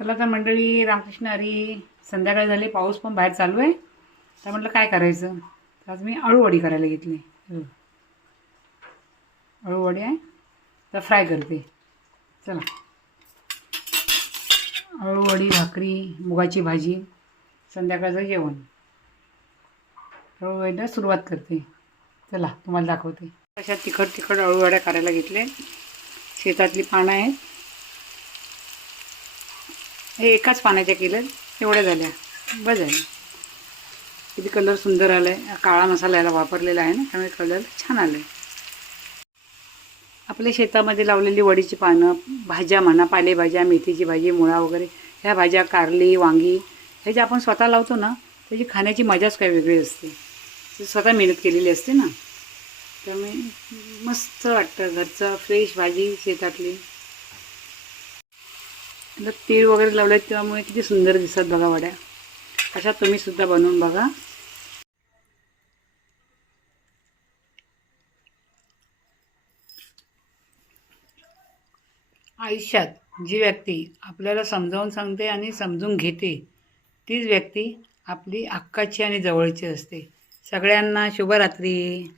चला तर मंडळी, रामकृष्ण हरी. संध्याकाळ झाली, पाऊस पण बाहेर चालू आहे. तर म्हटलं काय करायचं, तर आज मी अळूवडी करायला घेतली. अळूवडी आहे तर फ्राय करते. चला, अळूवडी, भाकरी, मुगाची भाजी, संध्याकाळचं जेवण. अळूवडीला सुरुवात करते. चला तुम्हाला दाखवते. अशा तिखट तिखट अळूवड्या करायला घेतले. शेतातली पानं आहेत. हे एकाच पाण्याच्या केलं, एवढ्या झाल्या, बस झाल्या. किती कलर सुंदर आला आहे. काळा मसाला याला वापरलेला आहे ना, त्यामुळे कलर छान आलं आहे. आपल्या शेतामध्ये लावलेली वडीची पानं, भाज्या म्हणा, पालेभाज्या, मेथीची भाजी, मुळा वगैरे, ह्या भाज्या, कारली, वांगी, हे जे आपण स्वतः लावतो ना, त्याची खाण्याची मजाच काय वेगळी असते. स्वतः मेहनत केलेली असते ना, त्यामुळे मस्त वाटतं. घरचं फ्रेश भाजी शेतातली. तर तीळ वगैरे लावले आहेत, त्यामुळे किती सुंदर दिसतात बघा वड्या. अशा तुम्ही सुद्धा बनवून बघा. आयुष्यात जी व्यक्ती आपल्याला समजावून सांगते आणि समजून घेते, तीच व्यक्ती आपली हक्काची आणि जवळची असते. सगळ्यांना शुभरात्री.